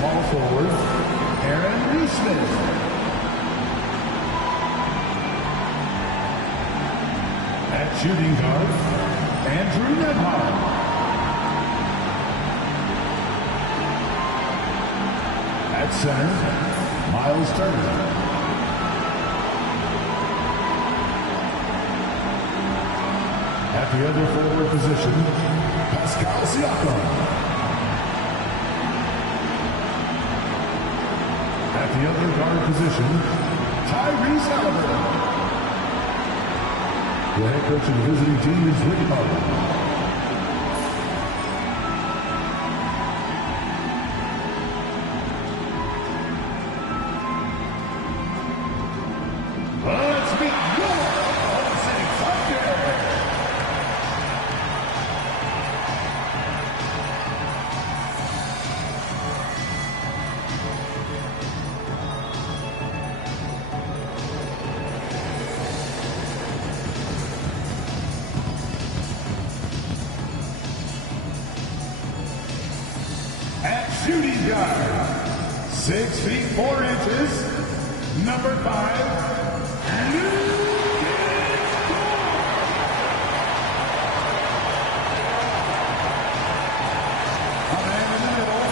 Small forward, Aaron Neesmith. At shooting guard, Andrew Nembhard. At center, Miles Turner. At the other forward position, Pascal Siakam. At the other guard position, Tyrese Haliburton. The head coach of the visiting team is Rick Barber. Let's meet your Oklahoma City Thunder. At shooting guard, 6 feet 4 inches, number 5, a man in the middle,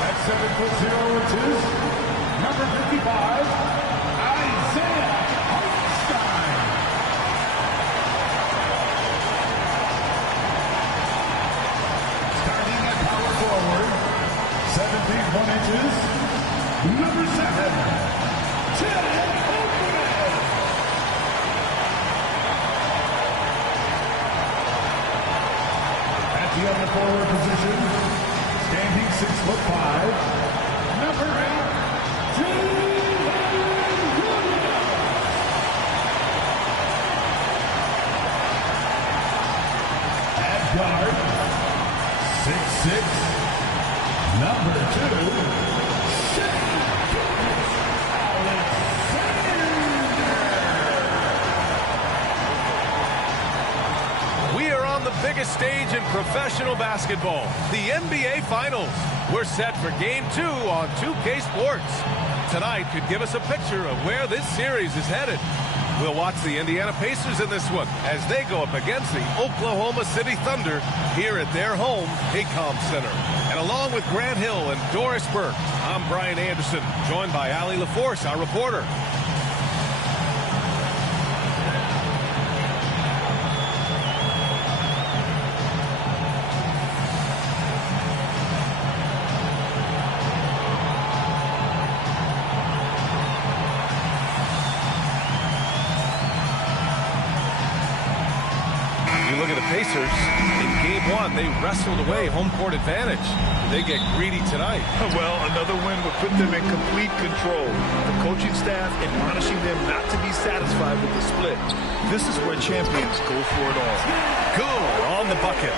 at 7 foot 0 inches, number 55, Isaiah Hartenstein. Starting at power forward, 7 feet 1 inches, number 7, Chet Holmgren. At the other forward position, standing 6'5", number 8, Julian Williams. At guard, 6'6", number 2, Shai Gilgeous-Alexander. We are on the biggest stage in professional basketball, the NBA Finals. We're set for Game 2 on 2K Sports. Tonight could give us a picture of where this series is headed. We'll watch the Indiana Pacers in this one as they go up against the Oklahoma City Thunder here at their home, Paycom Center. And along with Grant Hill and Doris Burke, I'm Brian Anderson, joined by Allie LaForce, our reporter. You look at the Pacers, in Game 1, they wrestled away home court advantage. They get greedy tonight. Well, another win would put them in complete control. The coaching staff admonishing them not to be satisfied with the split. This is where champions go for it all. Good on the bucket.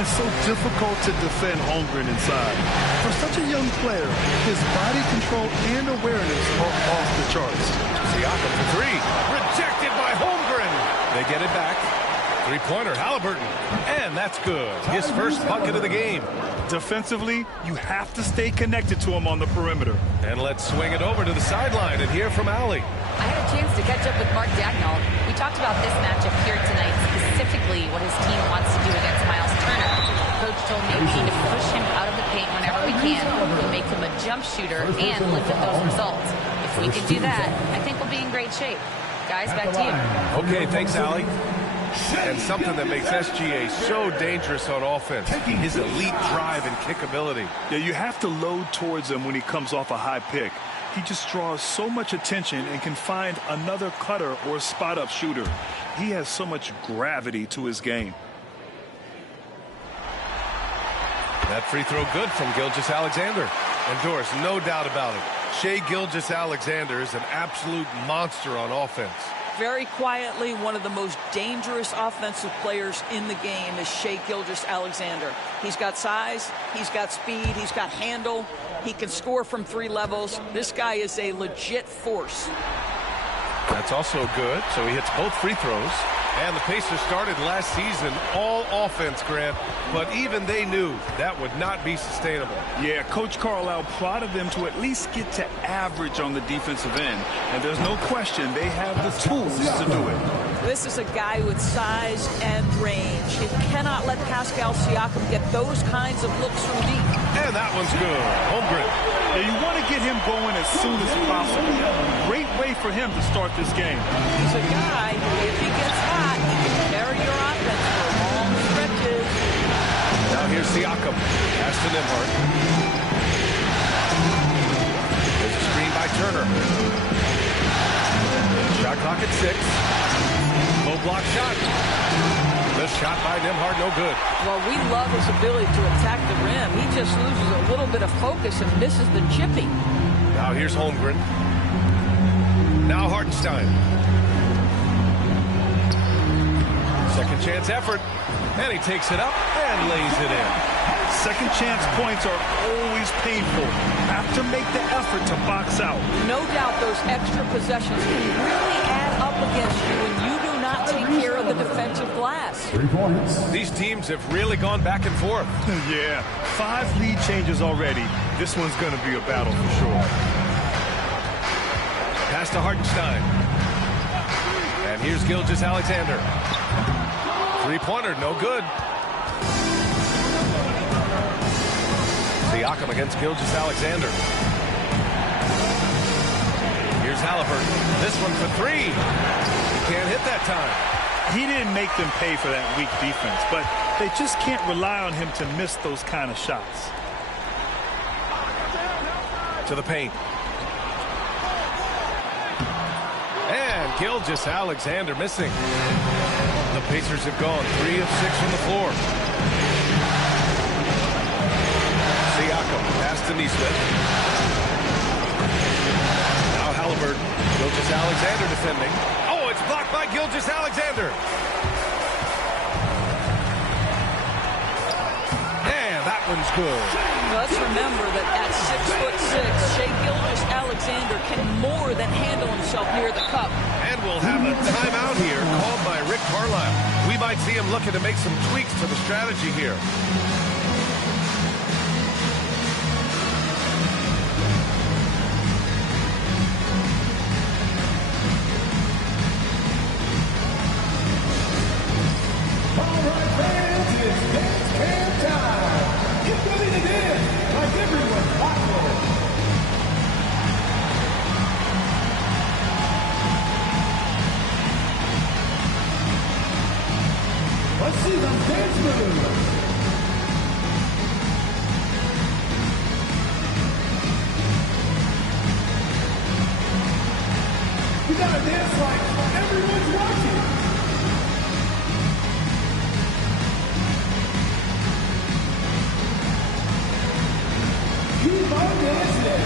It's so difficult to defend Holmgren inside. For such a young player, his body control and awareness are off the charts. Siakam for 3. Rejected by Holmgren. They get it back. Three-pointer, Haliburton. And that's good. His first bucket of the game. Defensively, you have to stay connected to him on the perimeter. And let's swing it over to the sideline and hear from Allie. I had a chance to catch up with Mark Dagnall. We talked about this matchup here tonight, specifically what his team wants to do against Miles Turner. Coach told me we need to push him out of the paint whenever we can and make him a jump shooter and look at those results. If we can do that, I think we'll be in great shape. Guys, back to you. Okay, thanks, Allie. And something that makes SGA so dangerous on offense, his elite drive and kick ability. Yeah, you have to load towards him when he comes off a high pick. He just draws so much attention and can find another cutter or spot-up shooter. He has so much gravity to his game. That free throw good from Gilgeous-Alexander. And Doris, no doubt about it, Shai Gilgeous-Alexander is an absolute monster on offense. Very quietly, one of the most dangerous offensive players in the game is Shai Gilgeous-Alexander. He's got size, he's got speed, he's got handle, he can score from 3 levels. This guy is a legit force. That's also good, so he hits both free throws. And the Pacers started last season all offense, Grant, but even they knew that would not be sustainable. Yeah, Coach Carlisle prodded them to at least get to average on the defensive end. And there's no question they have the tools to do it. This is a guy with size and range. You cannot let Pascal Siakam get those kinds of looks from deep. And that one's good. Holmgren. Yeah, you want to get him going as soon as possible. Great way for him to start this game. He's a guy who, if he gets hot, he can carry your offense for long stretches. Now here's Siakam. Pass to Nembhard. There's a screen by Turner. Shot clock at 6. Low block shot. The shot by Nembhard, no good. Well, we love his ability to attack the rim. He just loses a little bit of focus and misses the chipping. Now here's Holmgren. Now Hartenstein. Second chance effort. And he takes it up and lays it in. Second chance points are always painful. Have to make the effort to box out. No doubt those extra possessions can really add up against you when you do not take care of the defensive glass. 3 points. These teams have really gone back and forth. Yeah, 5 lead changes already. This one's going to be a battle for sure. Pass to Hartenstein. And here's Gilgeous-Alexander. Three-pointer, no good. Siakam against Gilgeous-Alexander. Here's Halliburton. This one for 3. He can't hit that time. He didn't make them pay for that weak defense, but they just can't rely on him to miss those kind of shots. To the paint. And Gilgeous-Alexander missing. The Pacers have gone 3 of 6 from the floor. Siakam, pass to Nesmith. Now Halliburton. Gilgeous-Alexander defending. Oh, it's blocked by Gilgeous-Alexander. And that one's good. Let's remember that at 6'6", Shai Gilgeous-Alexander can more than handle himself near the cup. And we'll have a timeout here called by Rick Carlisle. We might see him looking to make some tweaks to the strategy here. All right, fans, it's dance cam time. Get ready to dance like everyone's hot for it. Let's see them dance moves. You gotta dance like everyone's watching. Keep on dancing.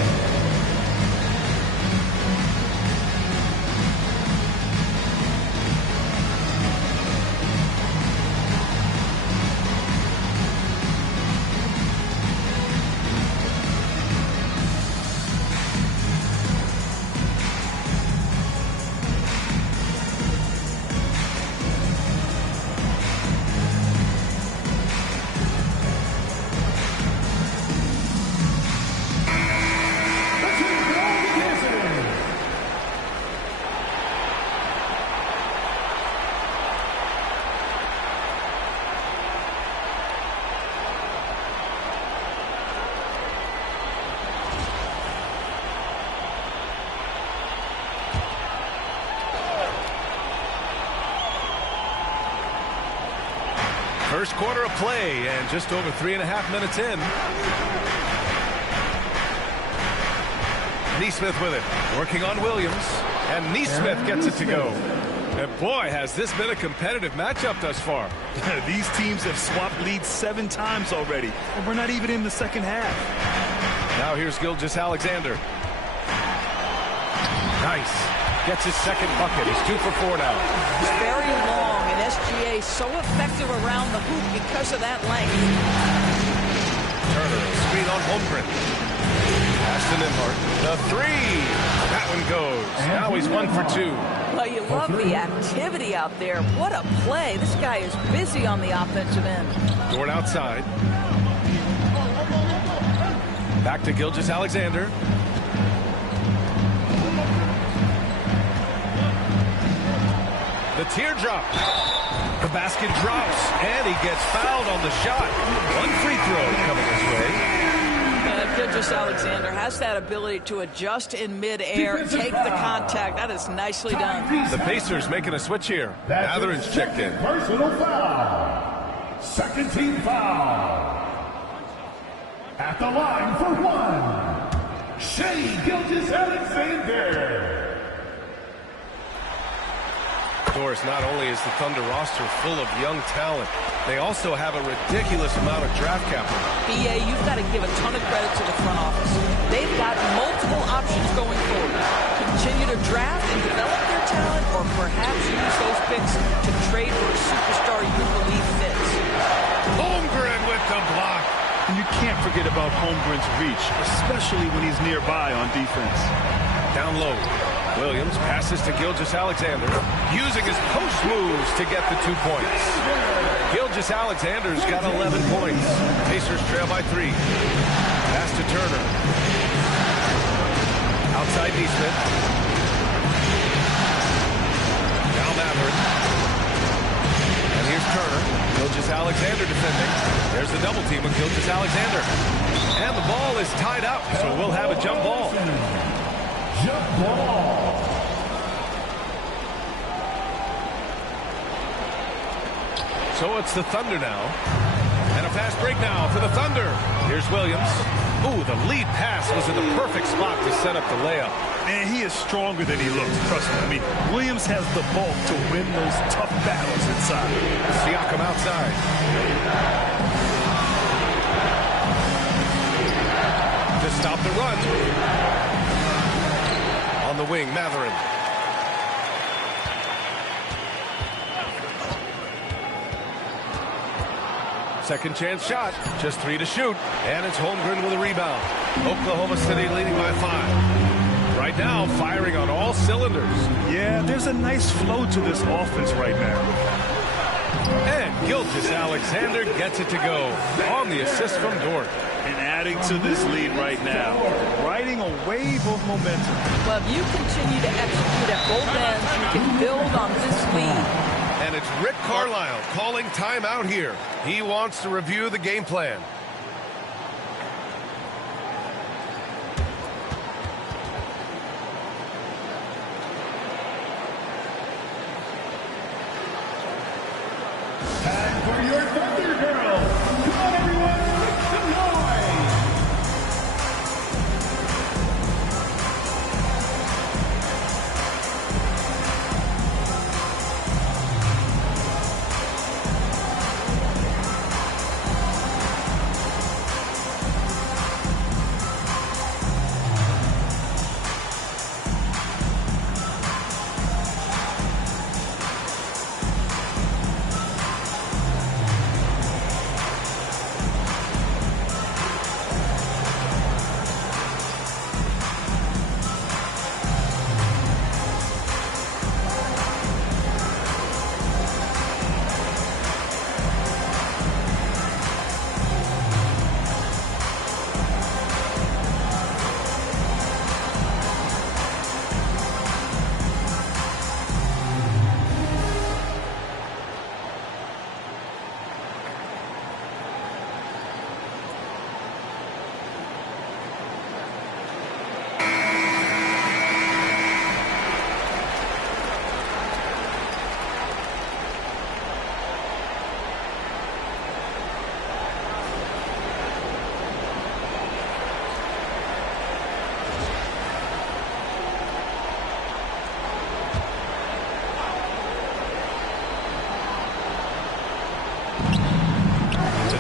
First quarter of play and just over 3.5 minutes in. Nesmith with it, working on Williams, and Nesmith gets it to go. And boy, has this been a competitive matchup thus far. These teams have swapped leads 7 times already, and we're not even in the second half. Now here's Gilgeous-Alexander. Nice. Gets his second bucket. He's 2 for 4 now. He's very long, and SGA so effective around the hoop because of that length. Turner, screen on Holmgren. Pass to Nembhard. The 3. That that one goes. Now he's 1 for 2. Well, you love the activity out there. What a play. This guy is busy on the offensive end. Dort outside. Back to Gilgeous-Alexander. The teardrop. The basket drops, and he gets fouled on the shot. One free throw coming his way. Gilgeous-Alexander has that ability to adjust in midair, take the contact. That is nicely done. The Pacers making a switch here. Matherin's checked in. Personal foul. Second team foul. At the line for one, Shai Gilgeous-Alexander. Of course, not only is the Thunder roster full of young talent, they also have a ridiculous amount of draft capital. BA, you've got to give a ton of credit to the front office. They've got multiple options going forward. Continue to draft and develop their talent, or perhaps use those picks to trade for a superstar you believe fits. Holmgren with the block. And you can't forget about Holmgren's reach, especially when he's nearby on defense. Down low. Williams passes to Gilgeous-Alexander, using his post moves to get the 2 points. Gilgeous-Alexander's got 11 points. Pacers trail by 3. Pass to Turner. Outside Nesmith. Now Matherin. And here's Turner. Gilgeous-Alexander defending. There's the double team with Gilgeous-Alexander. And the ball is tied up, so we'll have a jump ball. Jump ball. So it's the Thunder now. And a fast break now for the Thunder. Here's Williams. Ooh, the lead pass was in the perfect spot to set up the layup. Man, he is stronger than he looks, trust me. I mean, Williams has the bulk to win those tough battles inside. Siakam outside. To stop the run. On the wing, Matherin. Second chance shot. Just 3 to shoot. And it's Holmgren with a rebound. Oklahoma City leading by 5. Right now, firing on all cylinders. Yeah, there's a nice flow to this offense right now. And Gilgeous-Alexander gets it to go on the assist from Dort. And adding to this lead right now, riding a wave of momentum. Well, if you continue to execute at both ends, you can build on this lead. And it's Rick Carlisle calling timeout here. He wants to review the game plan. Time for your Thunder Girls. Come on, everyone, make some noise.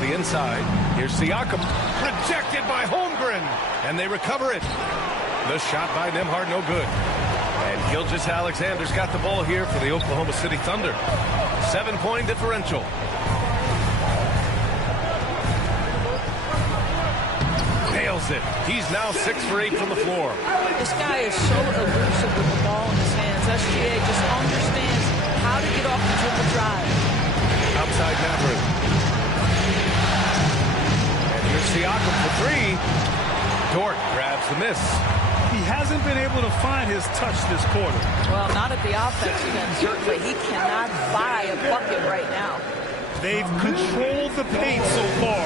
Inside. Here's Siakam. Rejected by Holmgren. And they recover it. The shot by Nembhard, no good. And Gilgeous-Alexander's got the ball here for the Oklahoma City Thunder. 7-point differential. Nails misses it. He's now 6 for 8 from the floor. This guy is so elusive with the ball in his hands. SGA just understands how to get off the dribble drive. Outside Mathurin. And here's Siakam for 3. Dort grabs the miss. He hasn't been able to find his touch this quarter. Well, not at the offensive end, certainly. He cannot buy a bucket right now. They've controlled the paint so far.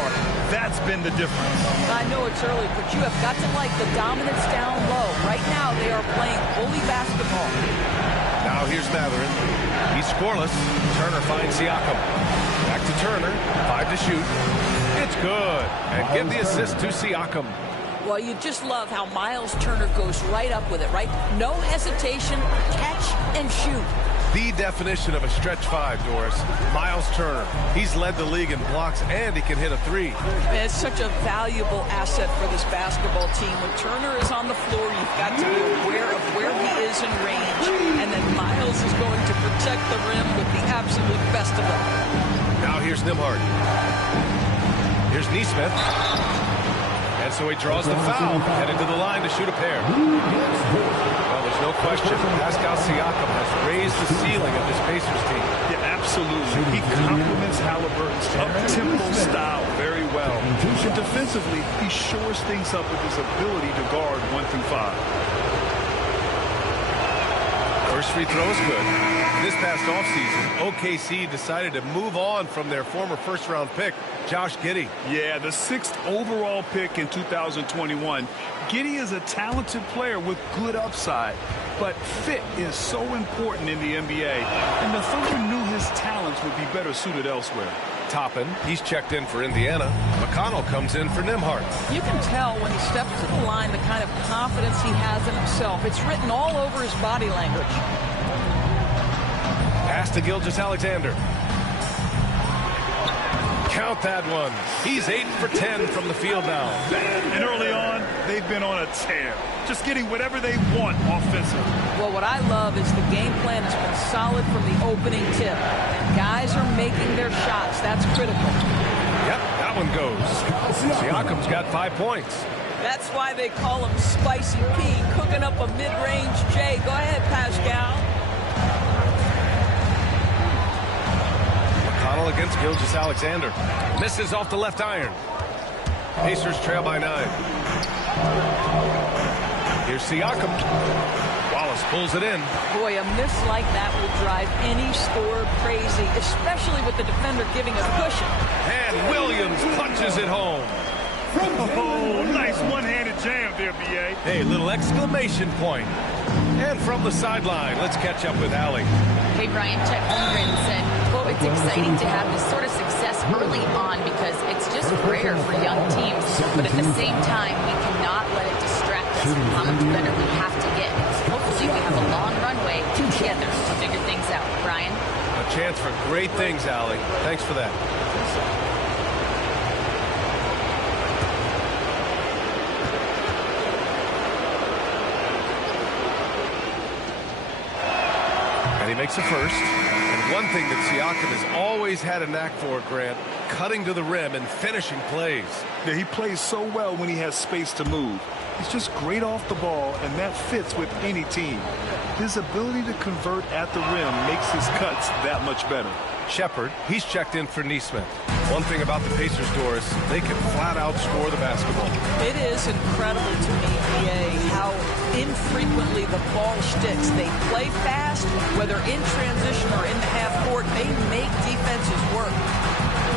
That's been the difference. I know it's early, but you have got to like the dominance down low. Right now, they are playing bully basketball. Now here's Mathurin. He's scoreless. Turner finds Siakam. Back to Turner. 5 to shoot. It's good. And give the assist to Siakam. Well, you just love how Miles Turner goes right up with it, right? No hesitation, catch and shoot. The definition of a stretch 5, Doris. Miles Turner. He's led the league in blocks, and he can hit a 3. Man, it's such a valuable asset for this basketball team. When Turner is on the floor, you've got to be aware of where he is in range, and then Miles is going to protect the rim with the absolute best of them. Now here's Nembhard. Here's Nesmith. And so he draws the foul, headed to the line to shoot a pair. Well, there's no question. Pascal Siakam has raised the ceiling of this Pacers team. Yeah, absolutely. He complements Halliburton's up-tempo style very well. And defensively, he shores things up with his ability to guard 1 through 5. First free throw is good. This past offseason, OKC decided to move on from their former first-round pick, Josh Giddey. Yeah, the 6th overall pick in 2021. Giddey is a talented player with good upside, but fit is so important in the NBA, and the Thunder knew his talents would be better suited elsewhere. Toppin, he's checked in for Indiana. McConnell comes in for Nembhard. You can tell when he steps to the line the kind of confidence he has in himself. It's written all over his body language. Pass to Gilgeous-Alexander. Count that one. He's 8 for 10 from the field now. And early on, they've been on a tear. Just getting whatever they want offensively. Well, what I love is the game plan has been solid from the opening tip. And guys are making their shots. That's critical. Yep, that one goes. Siakam's got 5 points. That's why they call him Spicy P, cooking up a mid-range J. Go ahead, Pascal. McConnell against Gilgeous-Alexander. Misses off the left iron. Pacers trail by 9. Here's Siakam. Wallace pulls it in. Boy, a miss like that will drive any scorer crazy, especially with the defender giving a cushion. And Williams punches it home. Oh, nice one-handed jam there, B.A. Hey, little exclamation point. And from the sideline, let's catch up with Allie. Hey, Brian, Chet Holmgren said, quote, "It's exciting to have this sort of success early on because it's just rare for young teams. But at the same time, we cannot let it distract us from how much better we have to get. Hopefully we have a long runway together to figure things out." Brian? A chance for great things, Allie. Thanks for that. And he makes a first. And one thing that Siakam has always had a knack for, Grant, cutting to the rim and finishing plays. Yeah, he plays so well when he has space to move. He's just great off the ball, and that fits with any team. His ability to convert at the rim makes his cuts that much better. Shepard, he's checked in for Nesmith. One thing about the Pacers, Doris, they can flat out score the basketball. It is incredible to me, BA, how infrequently the ball sticks. They play fast, whether in transition or in the half court. They make defenses work.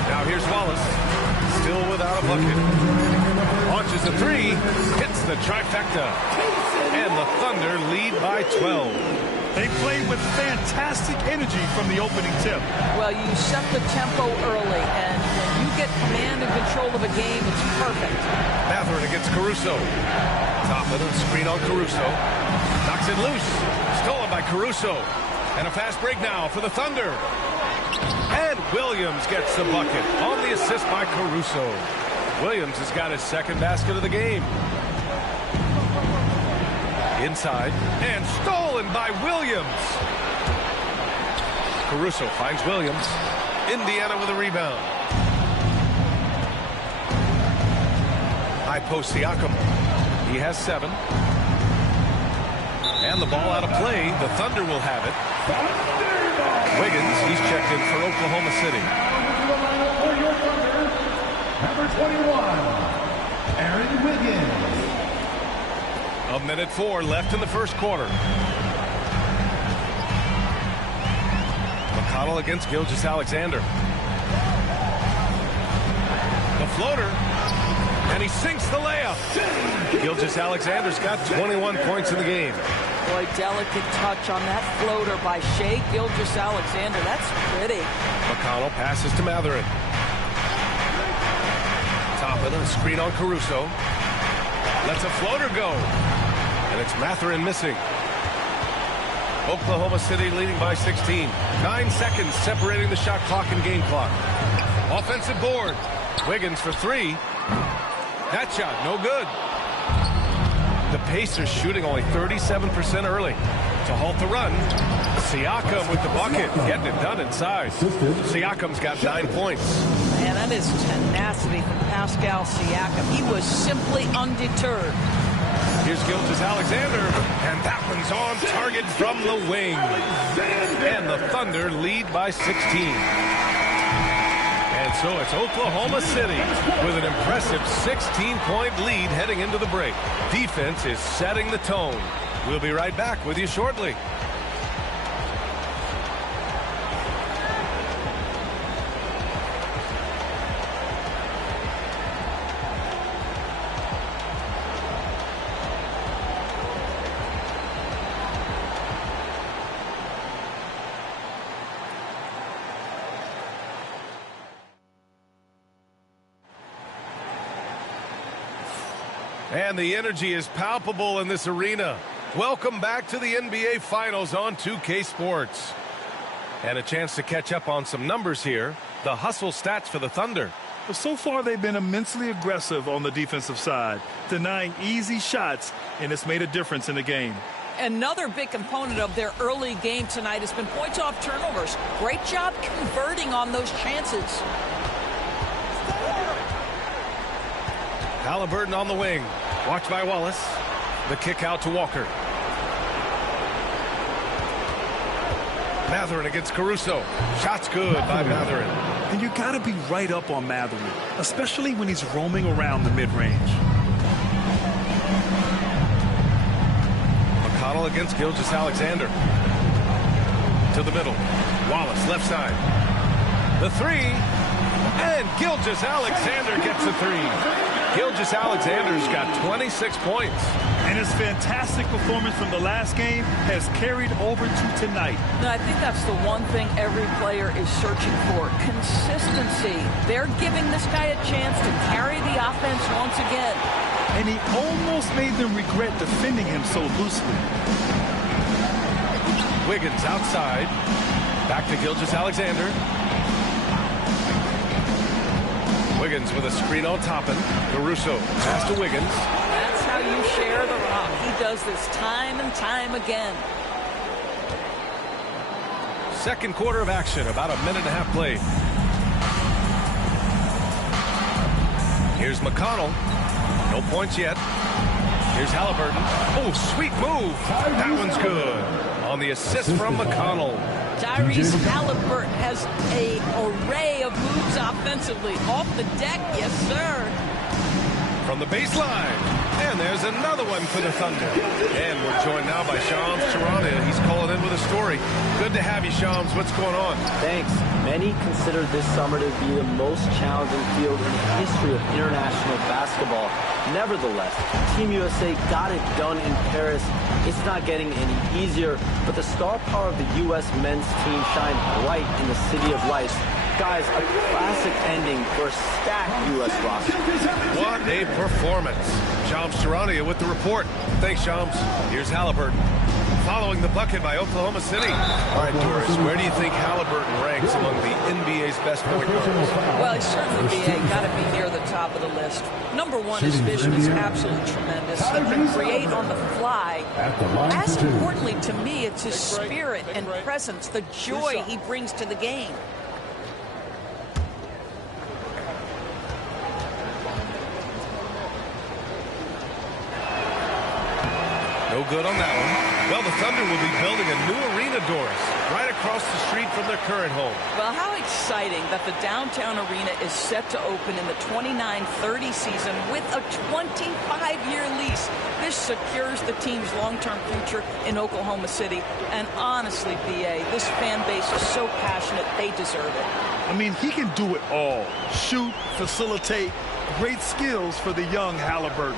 Now here's Wallace, still without a bucket. Launches a 3, hits the trifecta. And the Thunder lead by 12. They played with fantastic energy from the opening tip. Well, you set the tempo early, and when you get command and control of a game, it's perfect. Mathurin against Caruso. Top of the screen on Caruso. Knocks it loose. Stolen by Caruso. And a fast break now for the Thunder. And Williams gets the bucket on the assist by Caruso. Williams has got his second basket of the game. Inside, and stolen by Williams. Caruso finds Williams. Indiana with a rebound. High post Siakam. He has 7. And the ball out of play. The Thunder will have it. Wiggins, he's checked in for Oklahoma City. Number 21, Aaron Wiggins. 1:04 left in the first quarter. McConnell against Gilgeous-Alexander. The floater. And he sinks the layup. Gilgeous-Alexander's got 21 points in the game. Boy, delicate touch on that floater by Shai Gilgeous-Alexander. That's pretty. McConnell passes to Mathurin. Toppin, a screen on Caruso. Lets a floater go. And it's Mathurin missing. Oklahoma City leading by 16. 9 seconds separating the shot clock and game clock. Offensive board. Wiggins for 3. That shot, no good. The Pacers shooting only 37% early. To halt the run, Siakam with the bucket, getting it done inside. Siakam's got 9 points. Man, that is tenacity from Pascal Siakam. He was simply undeterred. Here's Gilgeous-Alexander, and that one's on target from the wing. And the Thunder lead by 16. And so it's Oklahoma City with an impressive 16-point lead heading into the break. Defense is setting the tone. We'll be right back with you shortly. And the energy is palpable in this arena. Welcome back to the NBA Finals on 2K Sports. And a chance to catch up on some numbers here. The hustle stats for the Thunder. But so far, they've been immensely aggressive on the defensive side, denying easy shots, and it's made a difference in the game. Another big component of their early game tonight has been points off turnovers. Great job converting on those chances. Halliburton on the wing. Watched by Wallace. The kick out to Walker. Mathurin against Caruso. Shot's good by Mathurin. And you got to be right up on Mathurin, especially when he's roaming around the mid-range. McConnell against Gilgeous-Alexander. To the middle. Wallace, left side. The 3. And Gilgeous-Alexander gets the 3. Gilgeous-Alexander's got 26 points. And his fantastic performance from the last game has carried over to tonight. And I think that's the one thing every player is searching for, consistency. They're giving this guy a chance to carry the offense once again. And he almost made them regret defending him so loosely. Wiggins outside. Back to Gilgeous-Alexander. Wiggins with a screen on Toppin. Caruso pass to Wiggins. That's how you share the rock. He does this time and time again. Second quarter of action, about a minute and a half played. Here's McConnell. No points yet. Here's Halliburton. Oh, sweet move. That one's good. On the assist from McConnell. Tyrese Halliburton has an array of moves offensively. Off the deck, yes, sir. From the baseline. And there's another one for the Thunder. And we're joined now by Shams Charania. He's calling in with a story. Good to have you, Shams. What's going on? Thanks. Many consider this summer to be the most challenging field in the history of international basketball. Nevertheless, Team USA got it done in Paris. It's not getting any easier, but the star power of the U.S. men's team shined bright in the City of Lights. Guys, a classic ending for a stacked U.S. roster. What a performance. Shams Charania with the report. Thanks, Shams. Here's Halliburton. Following the bucket by Oklahoma City. All right, Doris, where do you think Halliburton ranks among the NBA's best point guards? Well, he's certainly got to be near the top of the list. Number one, his vision is absolutely tremendous. He can create on the fly. As importantly to me, it's his spirit and presence, the joy he brings to the game. No good on that one. Well, the Thunder will be building a new arena, Doris, right across the street from their current home. Well, how exciting that the downtown arena is set to open in the 29-30 season with a 25-year lease. This secures the team's long-term future in Oklahoma City. And honestly, B.A., this fan base is so passionate, they deserve it. I mean, he can do it all. Shoot, facilitate, great skills for the young Halliburton.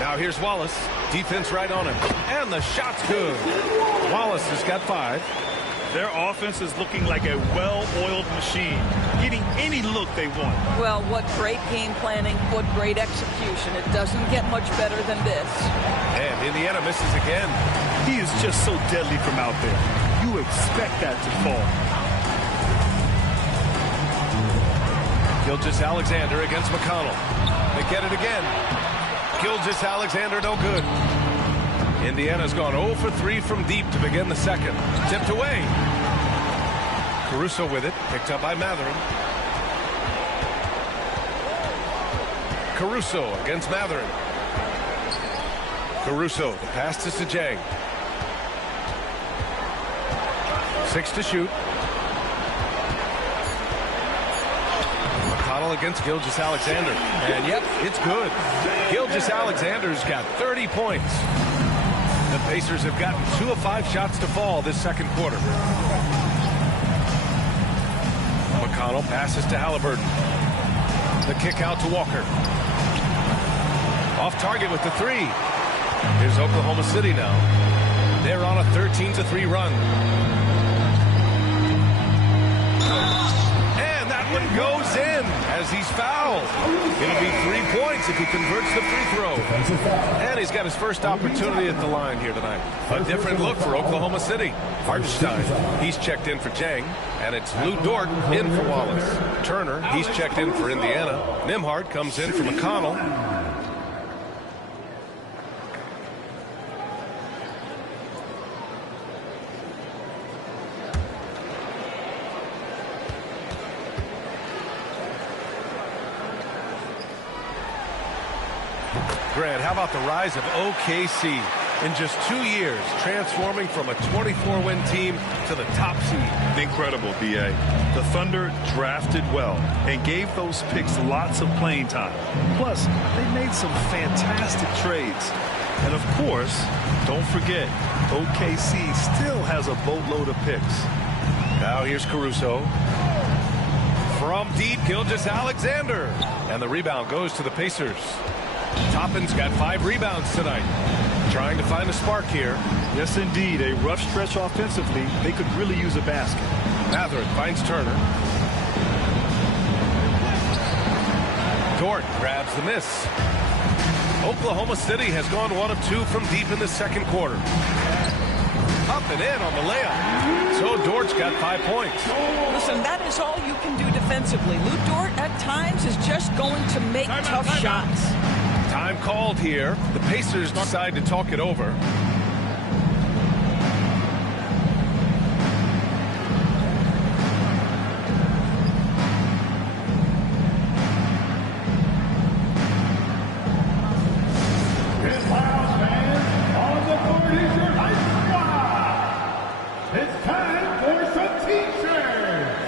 Now here's Wallace. Defense right on him. And the shot's good. Wallace has got 5. Their offense is looking like a well-oiled machine, getting any look they want. Well, what great game planning, what great execution. It doesn't get much better than this. And Indiana misses again. He is just so deadly from out there. You expect that to fall. Gilgeous-Alexander against McConnell. They get it again. Gilgeous-Alexander no good. Indiana's gone 0 for 3 from deep to begin the second. Tipped away. Caruso with it. Picked up by Mathurin. Caruso against Mathurin. Caruso. The pass to Sajang. 6 to shoot. McConnell against Gilgeous-Alexander. And yep, it's good. Gilgeous-Alexander's got 30 points. The Pacers have gotten 2 of 5 shots to fall this second quarter. McConnell passes to Halliburton. The kick out to Walker. Off target with the 3. Here's Oklahoma City now. They're on a 13-3 run. One goes in as he's fouled. It'll be 3 points if he converts the free throw. And he's got his first opportunity at the line here tonight. A different look for Oklahoma City. Hartenstein, he's checked in for Jang. And it's Lou Dort in for Wallace. Turner, he's checked in for Indiana. Nembhard comes in for McConnell. Grant, how about the rise of OKC in just 2 years, transforming from a 24-win team to the top seed? Incredible, B.A. The Thunder drafted well and gave those picks lots of playing time. Plus, they made some fantastic trades. And of course, don't forget, OKC still has a boatload of picks. Now here's Caruso. From deep, Gilgeous-Alexander. And the rebound goes to the Pacers. Toppin's got 5 rebounds tonight. Trying to find a spark here. Yes, indeed. A rough stretch offensively. They could really use a basket. Mathurin finds Turner. Dort grabs the miss. Oklahoma City has gone 1 of 2 from deep in the second quarter. Up and in on the layup. So Dort's got 5 points. Listen, that is all you can do defensively. Lou Dort at times is just going to make tough shots. Time called here. The Pacers decide to talk it over. His last man on the court is your high squad. It's time for some t-shirts.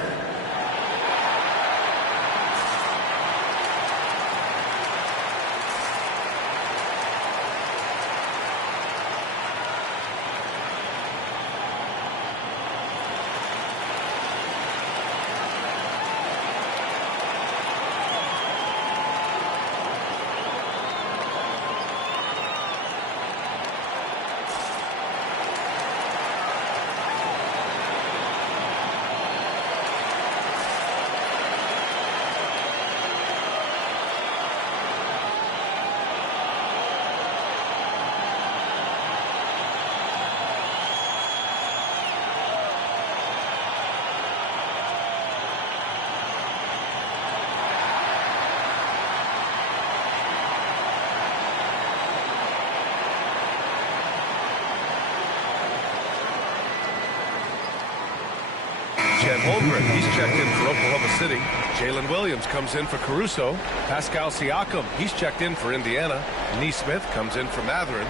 Holmgren. He's checked in for Oklahoma City. Jalen Williams comes in for Caruso. Pascal Siakam, he's checked in for Indiana. Neesmith comes in for Mathurin.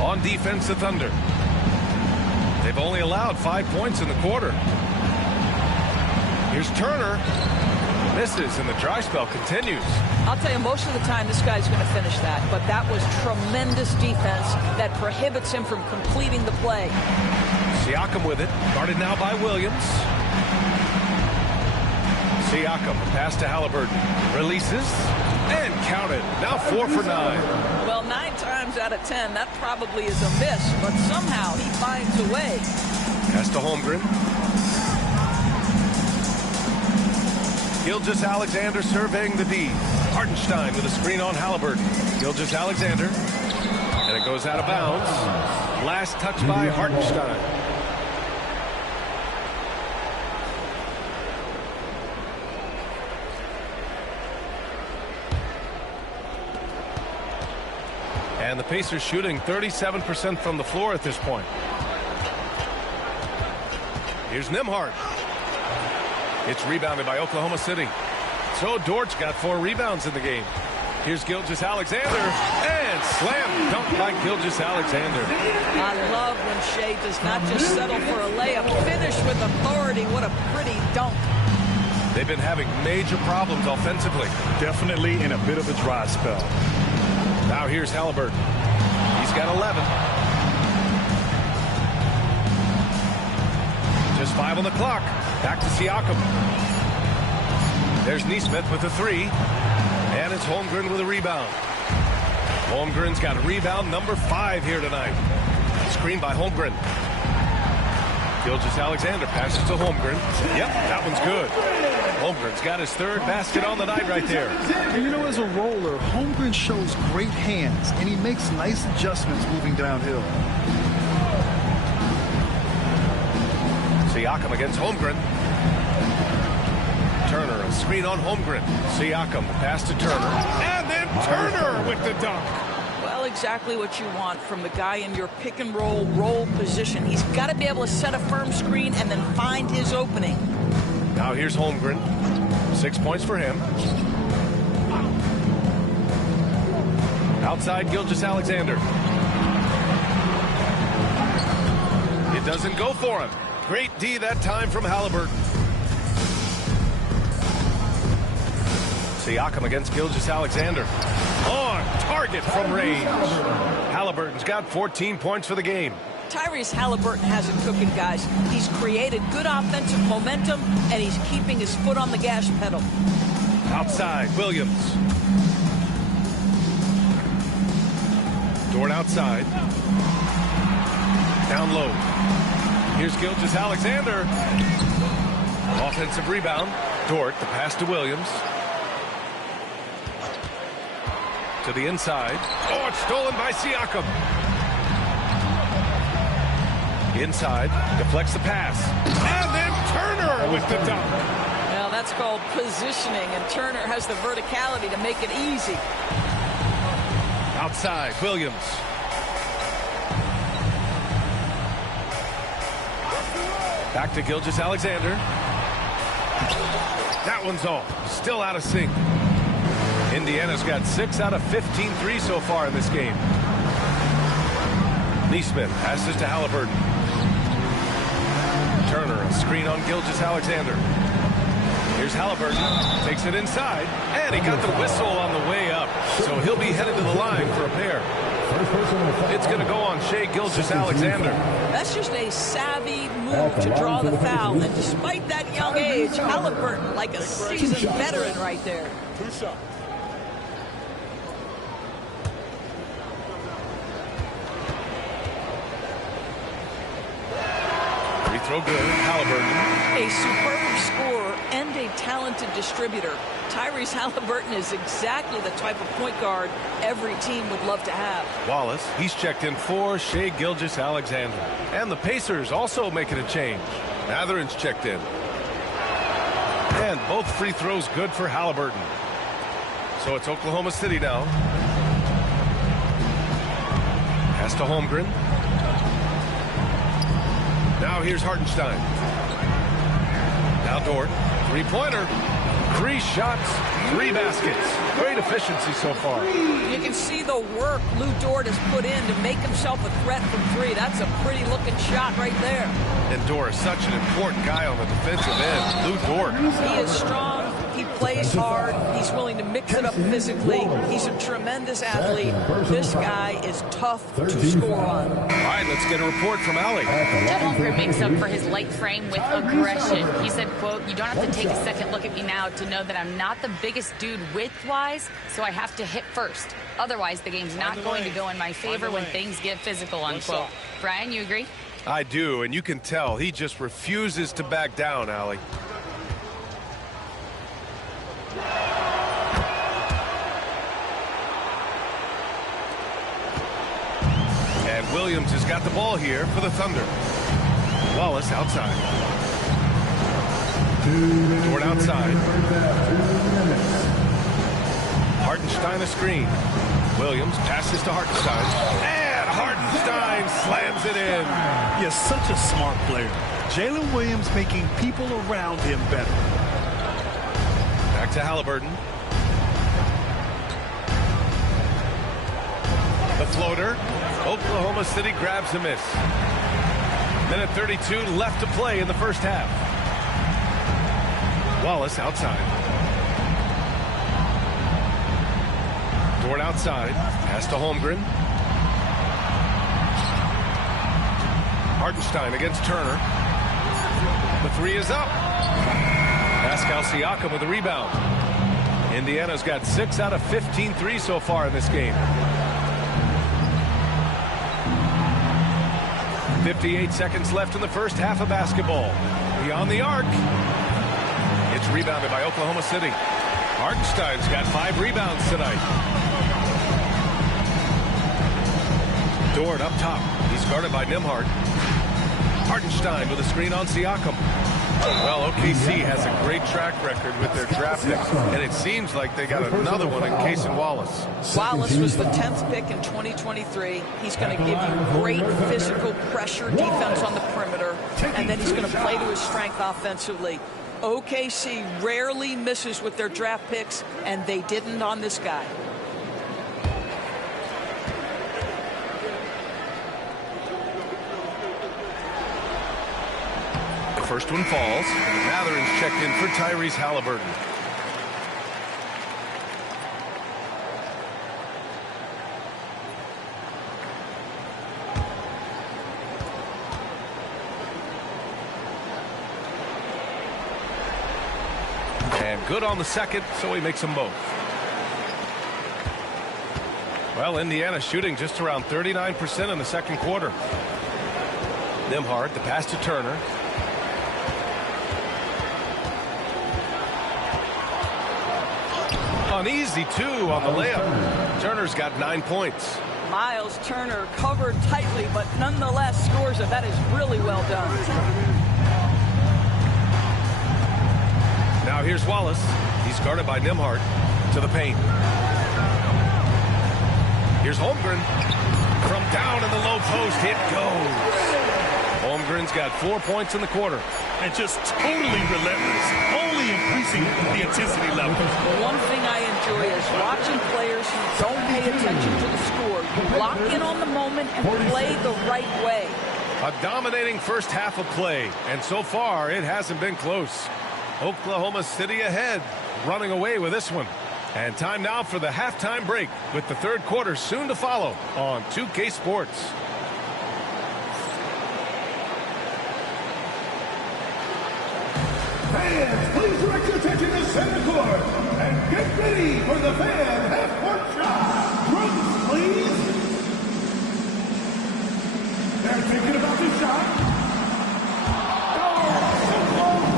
On defense, the Thunder. They've only allowed 5 points in the quarter. Here's Turner. Misses, and the dry spell continues. I'll tell you, most of the time this guy's going to finish that, but that was tremendous defense that prohibits him from completing the play. Siakam with it, guarded now by Williams. Siakam, pass to Haliburton. Releases, and counted. Now 4 for 9. Well, 9 times out of 10, that probably is a miss, but somehow he finds a way. Pass to Holmgren. Gilgeous-Alexander surveying the D. Hartenstein with a screen on Haliburton. Gilgeous-Alexander. And it goes out of bounds. Last touch by Hartenstein. And the Pacers shooting 37% from the floor at this point. Here's Nembhard. It's rebounded by Oklahoma City. So Dortch got 4 rebounds in the game. Here's Gilgeous-Alexander, and slam dunk by Gilgeous-Alexander. I love when Shea does not just settle for a layup. Finish with authority. What a pretty dunk. They've been having major problems offensively. Definitely in a bit of a dry spell. Now here's Haliburton. He's got 11. Just 5 on the clock. Back to Siakam. There's Neesmith with the 3. And it's Holmgren with a rebound. Holmgren's got rebound number 5 here tonight. Screen by Holmgren. Gilgeous-Alexander passes to Holmgren. Yep, that one's good. Holmgren's got his 3rd basket on the night right there. And you know, as a roller, Holmgren shows great hands, and he makes nice adjustments moving downhill. Siakam against Holmgren. Turner, a screen on Holmgren. Siakam, pass to Turner. And then Turner with the dunk. Well, exactly what you want from the guy in your pick and roll position. He's got to be able to set a firm screen and then find his opening. Now here's Holmgren. 6 points for him. Outside Gilgeous-Alexander. It doesn't go for him. Great D that time from Haliburton. Siakam against Gilgeous-Alexander. On target from range. Haliburton's got 14 points for the game. Tyrese Haliburton has it cooking, guys. He's created good offensive momentum, and he's keeping his foot on the gas pedal. Outside, Williams. Dort outside. Down low. Here's Gilgeous-Alexander. Offensive rebound. Dort, the pass to Williams. To the inside. Oh, it's stolen by Siakam. Inside, deflects the pass. And then Turner with the dunk. Well, that's called positioning, and Turner has the verticality to make it easy. Outside, Williams. Back to Gilgeous-Alexander. That one's off. Still out of sync. Indiana's got 6 out of 15 threes so far in this game. Neesmith passes to Haliburton. Turner, a screen on Gilgeous-Alexander. Here's Haliburton. Takes it inside. And he got the whistle on the way up. So he'll be headed to the line for a pair. It's going to go on Shai Gilgeous-Alexander. That's just a savvy move to draw the foul. And despite that young age, Haliburton, like a seasoned veteran right there. Free throw good. Haliburton. A superb scorer and a talented distributor, Tyrese Halliburton is exactly the type of point guard every team would love to have. Wallace, he's checked in for Shai Gilgeous-Alexander. And the Pacers also making a change. Mathurin's checked in. And both free throws good for Halliburton. So it's Oklahoma City now. Pass to Holmgren. Now here's Hartenstein. Now Dort. Three-pointer. 3 shots, 3 baskets. Great efficiency so far. You can see the work Lou Dort has put in to make himself a threat from 3. That's a pretty looking shot right there. And Dort is such an important guy on the defensive end. Lou Dort. He is strong. He plays hard. He's willing to mix it up physically. He's a tremendous athlete. This guy is tough to score on. All right, let's get a report from Allie. Chet Holmgren makes up for his light frame with aggression. He said, quote, "You don't have to take a second look at me now to know that I'm not the biggest dude width-wise, so I have to hit first. Otherwise, the game's not going to go in my favor when things get physical," unquote. Brian, you agree? I do, and you can tell he just refuses to back down, Allie. And Williams has got the ball here for the Thunder. Wallace outside. Dort outside. Hartenstein a screen. Williams passes to Hartenstein. And Hartenstein slams it in. He is such a smart player. Jalen Williams making people around him better. Back to Halliburton. The floater. Oklahoma City grabs a miss. Minute 32 left to play in the first half. Wallace outside. Dort outside. Pass to Holmgren. Hartenstein against Turner. The 3 is up. Pascal Siakam with the rebound. Indiana's got 6 out of 15 threes so far in this game. 58 seconds left in the first half of basketball. Beyond the arc. It's rebounded by Oklahoma City. Hartenstein's got 5 rebounds tonight. Dort up top. He's guarded by Nembhard. Hartenstein with a screen on Siakam. Well, OKC has a great track record with their draft picks, and it seems like they got another one in Cason Wallace. Wallace was the 10th pick in 2023. He's going to give you great physical pressure defense on the perimeter, and then he's going to play to his strength offensively. OKC rarely misses with their draft picks, and they didn't on this guy. First one falls. Mathurin's checked in for Tyrese Halliburton. And good on the second, so he makes them both. Well, Indiana shooting just around 39% in the second quarter. Nembhard, the pass to Turner. An easy 2 on the layup. Turner's got 9 points. Miles Turner covered tightly, but nonetheless scores it. That is really well done. Now here's Wallace. He's guarded by Nembhard. To the paint. Here's Holmgren. From down in the low post, it goes. Holmgren's got 4 points in the quarter. And just totally relentless, only increasing the intensity level. One thing I enjoy is watching players who don't pay attention to the score. You lock in on the moment and play the right way. A dominating first half of play, and so far it hasn't been close. Oklahoma City ahead, running away with this one. And time now for the halftime break, with the third quarter soon to follow on 2K Sports. Fans, please direct your attention to center court and get ready for the fan half-court shot. Drums, please. They're thinking about the shot. Oh, so close.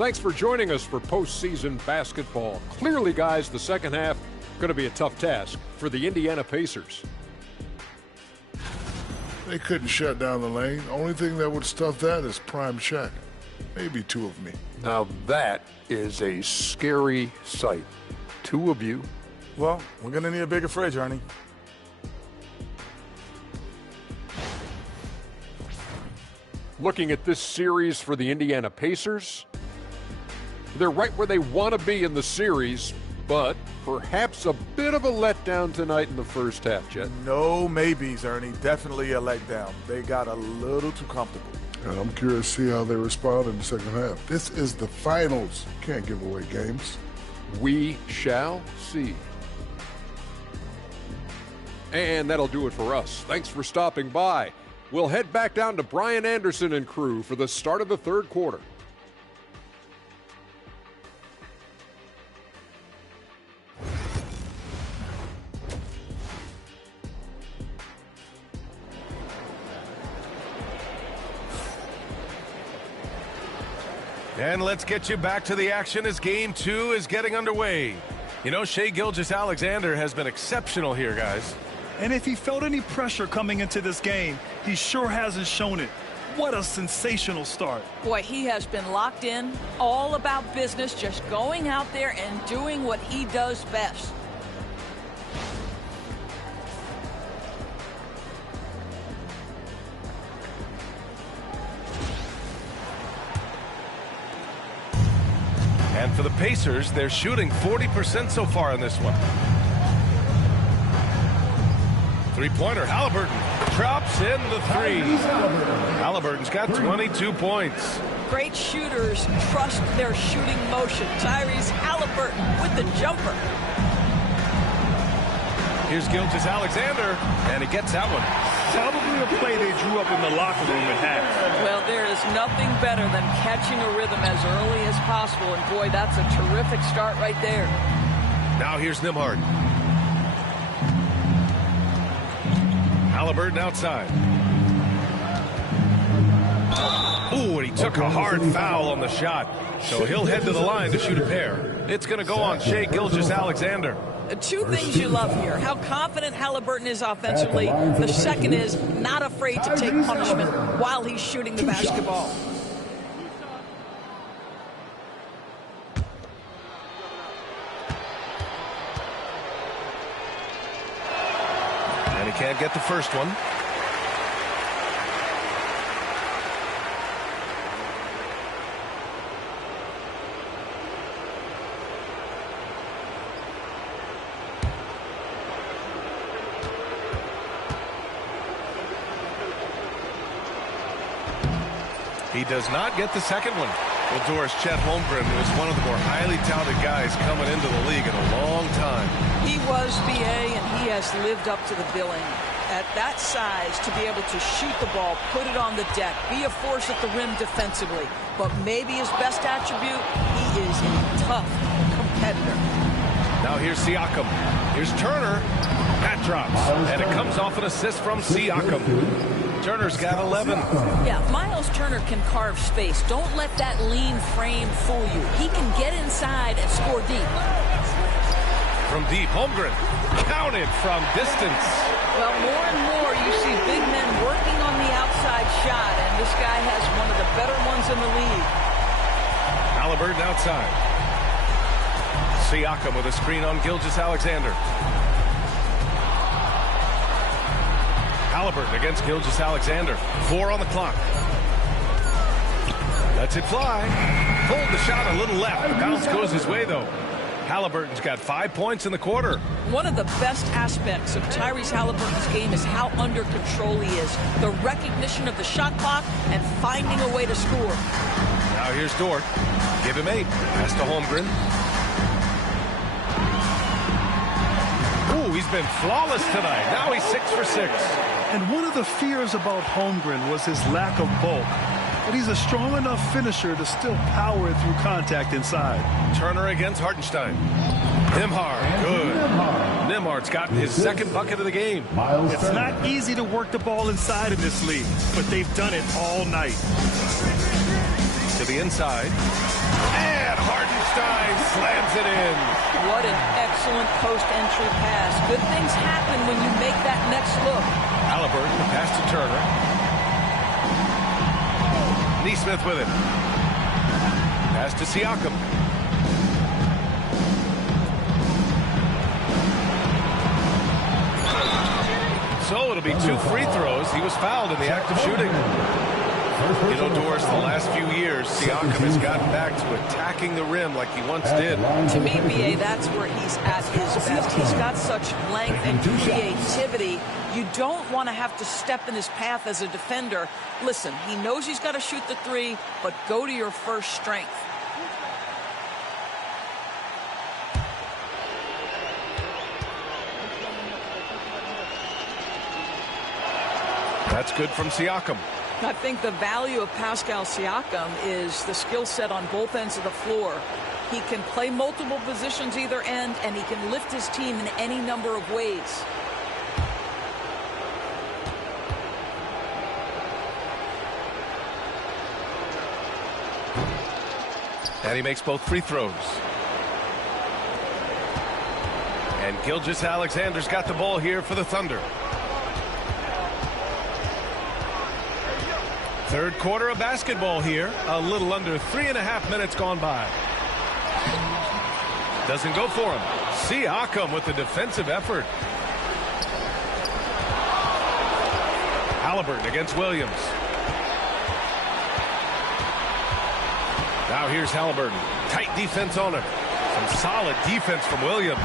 Thanks for joining us for postseason basketball. Clearly, guys, the second half going to be a tough task for the Indiana Pacers. They couldn't shut down the lane. Only thing that would stuff that is prime Shaq. Maybe two of me. Now that is a scary sight. Two of you. Well, we're going to need a bigger fridge, Ernie. Looking at this series for the Indiana Pacers, they're right where they want to be in the series, but perhaps a bit of a letdown tonight in the first half, Jet. No maybes, Ernie. Definitely a letdown. They got a little too comfortable. And I'm curious to see how they respond in the second half. This is the finals. Can't give away games. We shall see. And that'll do it for us. Thanks for stopping by. We'll head back down to Brian Anderson and crew for the start of the third quarter. And let's get you back to the action as Game 2 is getting underway. You know, Shai Gilgeous-Alexander has been exceptional here, guys. And if he felt any pressure coming into this game, he sure hasn't shown it. What a sensational start. Boy, he has been locked in, all about business, just going out there and doing what he does best. And for the Pacers, they're shooting 40% so far in this one. Three-pointer, Halliburton drops in the three. Halliburton's got 22 points. Great shooters trust their shooting motion. Tyrese Halliburton with the jumper. Here's Gilgeous-Alexander, and he gets that one. Probably a play they drew up in the locker room at half. Well, there is nothing better than catching a rhythm as early as possible, and boy, that's a terrific start right there. Now here's Nembhard. Halliburton outside. Ooh, and he took a hard foul on the shot, so he'll head to the line to shoot a pair. It's going to go on Shai Gilgeous-Alexander. Two things you love here. How confident Halliburton is offensively. The second is not afraid to take punishment while he's shooting the basketball. And he can't get the first one. He does not get the second one. Well, Doris, Chet Holmgren was one of the more highly touted guys coming into the league in a long time. He was BA, and he has lived up to the billing. At that size, to be able to shoot the ball, put it on the deck, be a force at the rim defensively. But maybe his best attribute, he is a tough competitor. Now here's Siakam. Here's Turner. That drops, and it comes off an assist from Siakam. Turner's got 11. Yeah, Miles Turner can carve space. Don't let that lean frame fool you. He can get inside and score deep. From deep, Holmgren counted from distance. Well, more and more you see big men working on the outside shot, and this guy has one of the better ones in the league. Halliburton outside. Siakam with a screen on Gilgeous-Alexander. Halliburton against Gilgeous-Alexander. 4 on the clock. Lets it fly. Pulled the shot a little left. The bounce goes his way, though. Halliburton's got 5 points in the quarter. One of the best aspects of Tyrese Halliburton's game is how under control he is. The recognition of the shot clock and finding a way to score. Now here's Dort. Give him 8. Pass to Holmgren. Ooh, he's been flawless tonight. Now he's 6 for 6. And one of the fears about Holmgren was his lack of bulk. But he's a strong enough finisher to still power it through contact inside. Turner against Hartenstein. Nembhard, good. Nembhard's gotten his second bucket of the game. It's not easy to work the ball inside in this league, but they've done it all night. To the inside. And Hartenstein slams it in. What an excellent post-entry pass. Good things happen when you make that next look. Halliburton, the pass to Turner. Neesmith with it. Pass to Siakam. So it'll be 2 free throws. He was fouled in the act of shooting. You know, Doris, the last few years, Siakam has gotten back to attacking the rim like he once did. To me, B.A., that's where he's at his best. He's got such length and creativity. You don't want to have to step in his path as a defender. Listen, he knows he's got to shoot the 3, but go to your first strength. That's good from Siakam. I think the value of Pascal Siakam is the skill set on both ends of the floor. He can play multiple positions either end, and he can lift his team in any number of ways. And he makes both free throws. And Gilgeous-Alexander's got the ball here for the Thunder. Third quarter of basketball here. A little under 3.5 minutes gone by. Doesn't go for him. Siakam with the defensive effort. Halliburton against Williams. Now here's Halliburton. Tight defense on him. Some solid defense from Williams.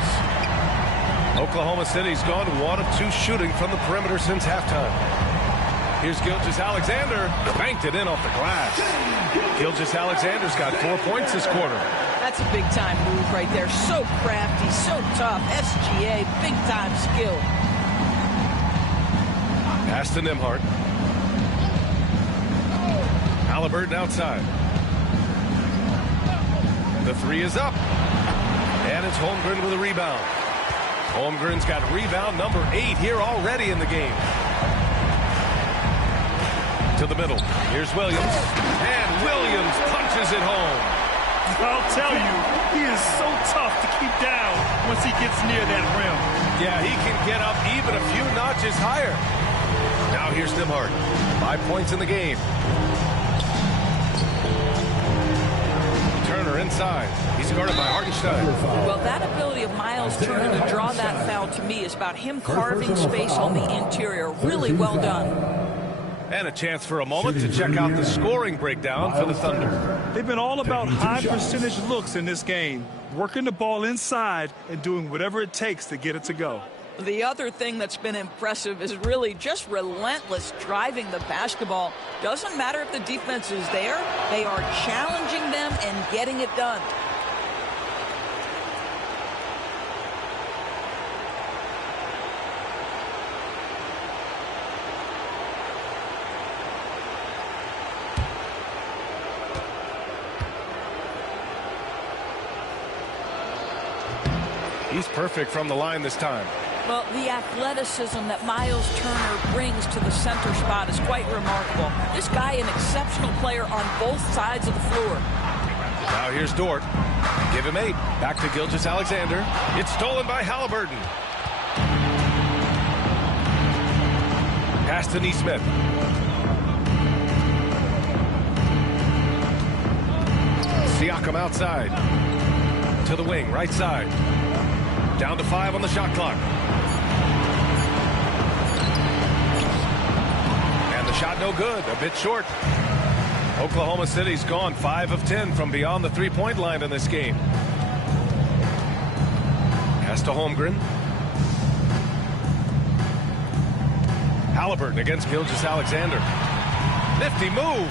Oklahoma City's gone 1 of 2 shooting from the perimeter since halftime. Here's Gilgeous-Alexander. Banked it in off the glass. Gilgeous-Alexander's got 4 points this quarter. That's a big-time move right there. So crafty, so tough. SGA, big-time skill. Pass to Nembhard. Halliburton outside. The 3 is up. And it's Holmgren with a rebound. Holmgren's got rebound number 8 here already in the game. To the middle. Here's Williams. And Williams punches it home. I'll tell you, he is so tough to keep down once he gets near that rim. Yeah, he can get up even a few notches higher. Now here's Nembhard. 5 points in the game. Turner inside. He's guarded by Hartenstein. Well, that ability of Miles Turner to draw that foul to me is about him carving space on the interior. Really well done. And a chance for a moment to check out the scoring breakdown for the Thunder. They've been all about high percentage looks in this game, working the ball inside and doing whatever it takes to get it to go. The other thing that's been impressive is really just relentless driving the basketball. Doesn't matter if the defense is there, they are challenging them and getting it done. He's perfect from the line this time. Well, the athleticism that Miles Turner brings to the center spot is quite remarkable. This guy, an exceptional player on both sides of the floor. Now here's Dort. Give him 8. Back to Gilgeous-Alexander. It's stolen by Halliburton. Pass to Neesmith. Siakam outside. To the wing, right side. Down to 5 on the shot clock. And the shot no good, a bit short. Oklahoma City's gone 5 of 10 from beyond the 3-point line in this game. Pass to Holmgren. Halliburton against Gilgeous-Alexander. Nifty move.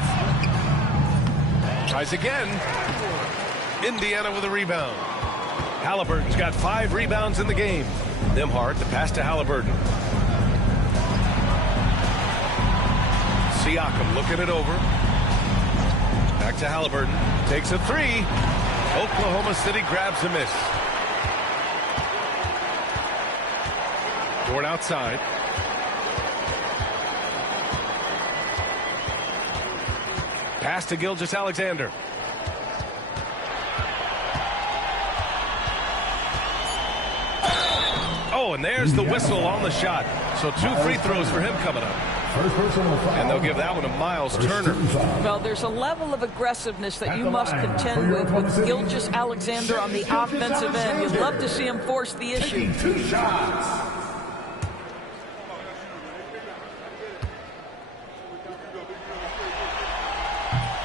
Tries again. Indiana with a rebound. Halliburton's got 5 rebounds in the game. Nembhard, the pass to Halliburton. Siakam looking it over. Back to Halliburton. Takes a 3. Oklahoma City grabs a miss. Dort outside. Pass to Gilgeous-Alexander. Oh, and there's the whistle on the shot. So 2 free throws for him coming up. And they'll give that one to Miles Turner. Well, there's a level of aggressiveness that you must contend with Gilgeous-Alexander on the offensive end. You'd love to see him force the issue. 2 shots.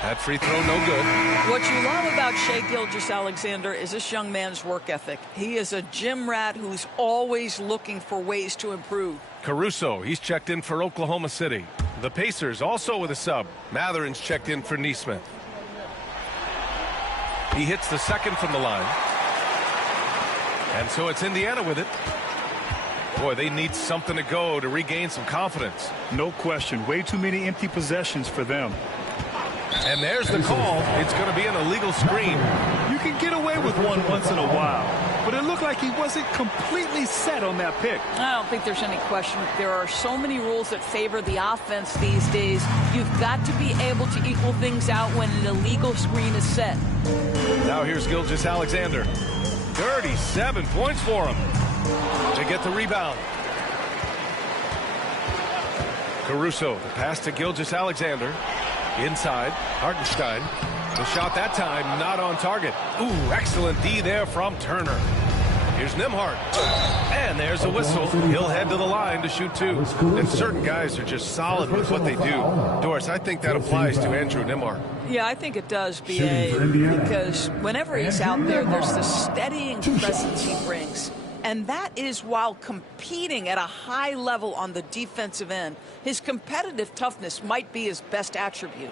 That free throw, no good. What you love about Shai Gilgeous-Alexander is this young man's work ethic. He is a gym rat who's always looking for ways to improve. Caruso, he's checked in for Oklahoma City. The Pacers also with a sub. Matherin's checked in for Neesmith. He hits the second from the line. And so it's Indiana with it. Boy, they need something to go to regain some confidence. No question. Way too many empty possessions for them. And there's the call. It's going to be an illegal screen. You can get away with one once in a while, but it looked like he wasn't completely set on that pick. I don't think there's any question. There are so many rules that favor the offense these days. You've got to be able to equal things out when an illegal screen is set. Now here's Gilgeous-Alexander. 37 points for him. To get the rebound. Caruso, the pass to Gilgeous-Alexander. Inside, Hartenstein. The shot that time not on target. Ooh, excellent D there from Turner. Here's Nembhard. And there's a whistle. He'll head to the line to shoot 2. And certain guys are just solid with what they do. Doris, I think that applies to Andrew Nembhard. Yeah, I think it does, B.A., because whenever he's out there, there's the steadying presence he brings. And that is while competing at a high level on the defensive end. His competitive toughness might be his best attribute.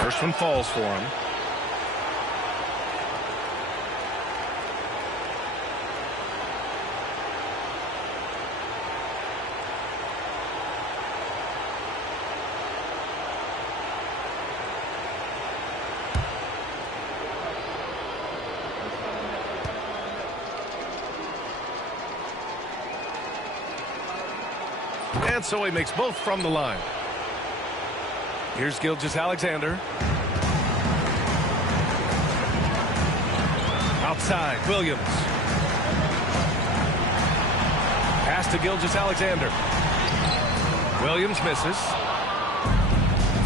First one falls for him. And so he makes both from the line. Here's Gilgeous-Alexander. Outside, Williams. Pass to Gilgeous-Alexander. Williams misses.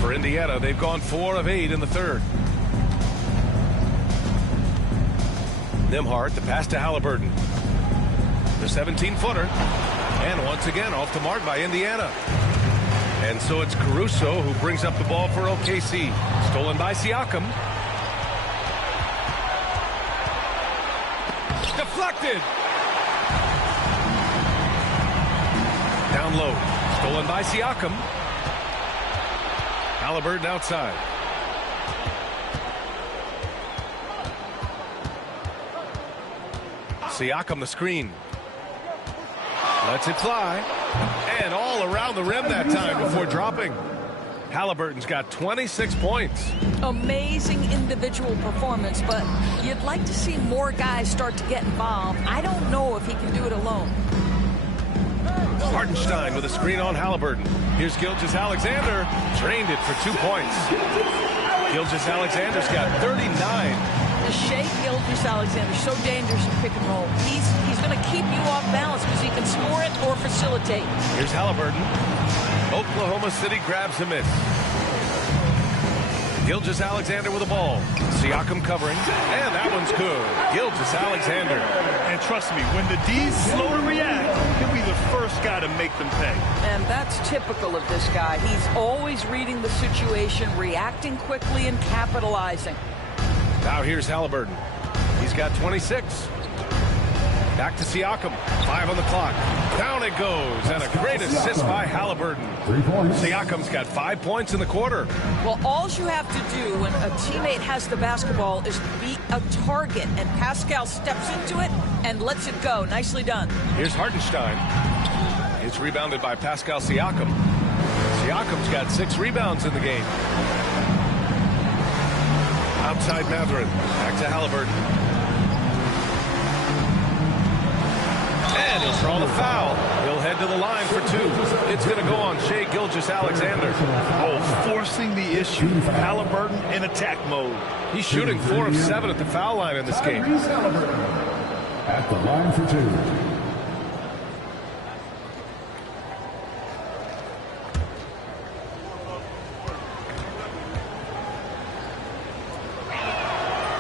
For Indiana, they've gone 4 of 8 in the third. Nembhard, the pass to Halliburton. The 17-footer. And once again, off the mark by Indiana. And so it's Caruso who brings up the ball for OKC. Stolen by Siakam. Deflected. Down low. Stolen by Siakam. Halliburton outside. Siakam the screen. Lets it fly. And all around the rim that time before dropping. Halliburton's got 26 points. Amazing individual performance, but you'd like to see more guys start to get involved. I don't know if he can do it alone. Hartenstein with a screen on Halliburton. Here's Gilgeous-Alexander. Drained it for 2 points. Gilgeous-Alexander's got 39. The Shai Gilgeous-Alexander, so dangerous in pick and roll. He's going to keep you off balance because he can score it or facilitate. Here's Halliburton. Oklahoma City grabs a miss. Gilgeous-Alexander with the ball. Siakam covering. And that one's good. Gilgeous-Alexander. And trust me, when the D's slow to react, he'll be the first guy to make them pay. And that's typical of this guy. He's always reading the situation, reacting quickly, and capitalizing. Now here's Halliburton. He's got 26. Back to Siakam. 5 on the clock. Down it goes. And a great assist by Halliburton. Siakam's got 5 points in the quarter. Well, all you have to do when a teammate has the basketball is be a target. And Pascal steps into it and lets it go. Nicely done. Here's Hartenstein. It's rebounded by Pascal Siakam. Siakam's got 6 rebounds in the game. Outside Matherin. Back to Halliburton. And He'll draw the foul. He'll head to the line for 2. It's going to go on Shai Gilgeous-Alexander. Oh, forcing the issue. Halliburton in attack mode. He's shooting 4 of 7 at the foul line in this game. At the line for 2.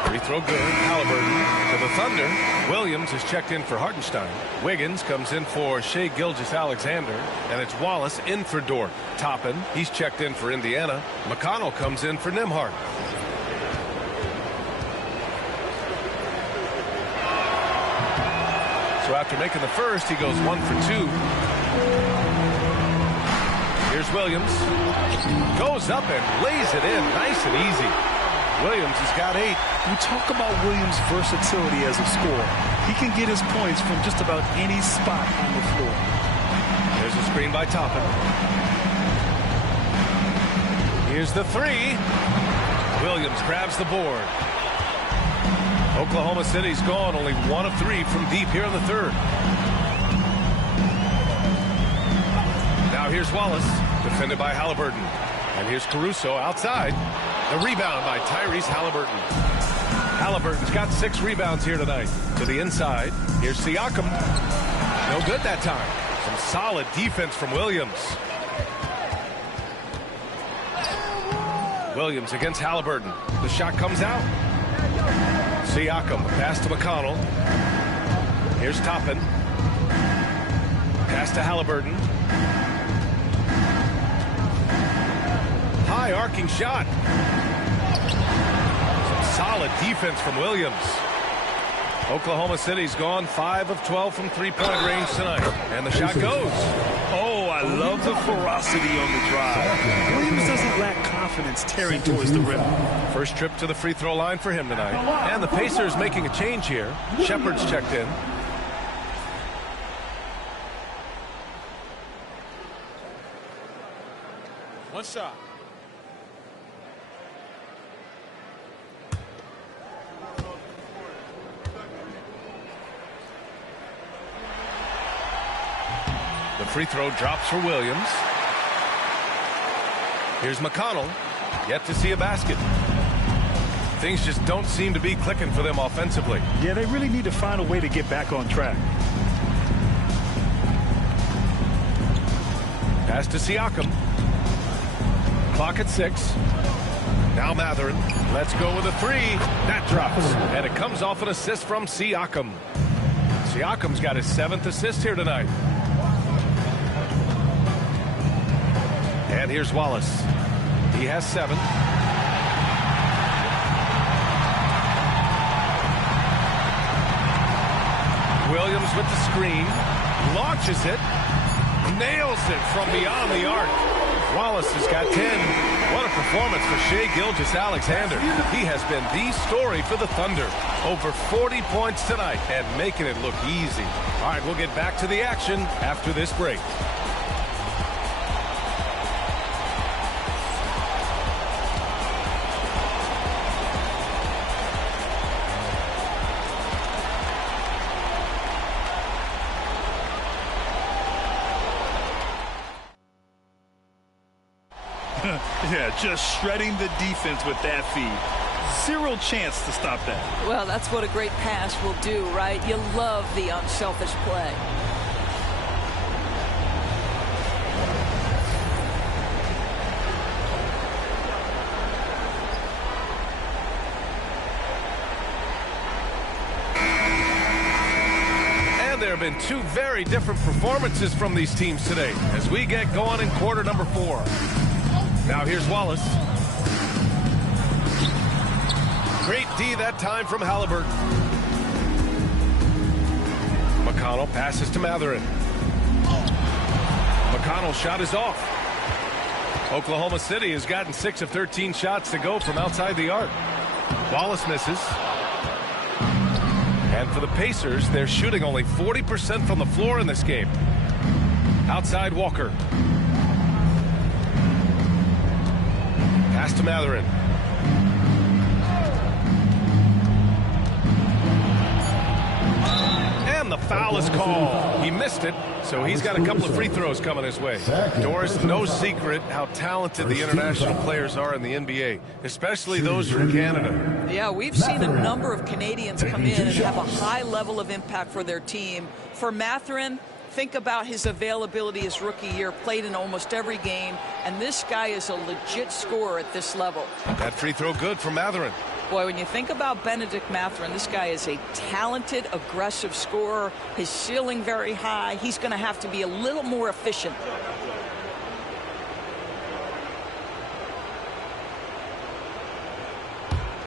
Free throw good. Halliburton to the Thunder. Williams is checked in for Hartenstein. Wiggins comes in for Shai Gilgeous-Alexander. And it's Wallace in for Dort. Toppin, he's checked in for Indiana. McConnell comes in for Nembhard. So after making the first, he goes 1 for 2. Here's Williams. Goes up and lays it in nice and easy. Williams has got 8. We talk about Williams' versatility as a scorer. He can get his points from just about any spot on the floor. There's a screen by Toppin. Here's the 3. Williams grabs the board. Oklahoma City's gone only 1 of 3 from deep here in the third. Now here's Wallace, defended by Halliburton. And here's Caruso outside. The rebound by Tyrese Halliburton. Halliburton's got 6 rebounds here tonight. To the inside, here's Siakam. No good that time. Some solid defense from Williams. Williams against Halliburton. The shot comes out. Siakam, pass to McConnell. Here's Toppin. Pass to Halliburton. High arcing shot. Some solid defense from Williams. Oklahoma City's gone 5 of 12 from three-point range tonight. And the shot goes. Oh, I love the ferocity on the drive. Williams doesn't lack confidence tearing towards the rim. First trip to the free throw line for him tonight. And the Pacers making a change here. Shepard's checked in. One shot. The free throw drops for Williams. Here's McConnell. Yet to see a basket. Things just don't seem to be clicking for them offensively. Yeah, they really need to find a way to get back on track. Pass to Siakam. Clock at 6. Now Mathurin. Let's go with a 3. That drops. And it comes off an assist from Siakam. Siakam's got his 7th assist here tonight. And here's Wallace. He has 7. Williams with the screen. Launches it. Nails it from beyond the arc. Wallace has got 10. What a performance for Shai Gilgeous-Alexander. He has been the story for the Thunder. Over 40 points tonight and making it look easy. All right, we'll get back to the action after this break. Yeah, just shredding the defense with that feed. 0 chance to stop that. Well, that's what a great pass will do, right? You love the unselfish play. And there have been 2 very different performances from these teams today as we get going in quarter number 4. Now here's Wallace. Great D that time from Halliburton. McConnell passes to Mathurin. McConnell's shot is off. Oklahoma City has gotten 6 of 13 shots to go from outside the arc. Wallace misses. And for the Pacers, they're shooting only 40% from the floor in this game. Outside Walker. Pass to Mathurin. And And the foul is called. He missed it, so he's got a couple of free throws coming his way. Doris, no secret how talented the international players are in the NBA, especially those from Canada. Yeah, we've seen a number of Canadians come in and have a high level of impact for their team. For Mathurin, think about his availability his rookie year, played in almost every game, and this guy is a legit scorer at this level. That free throw good for Mathurin. Boy, when you think about Benedict Mathurin, this guy is a talented, aggressive scorer. His ceiling very high. He's going to have to be a little more efficient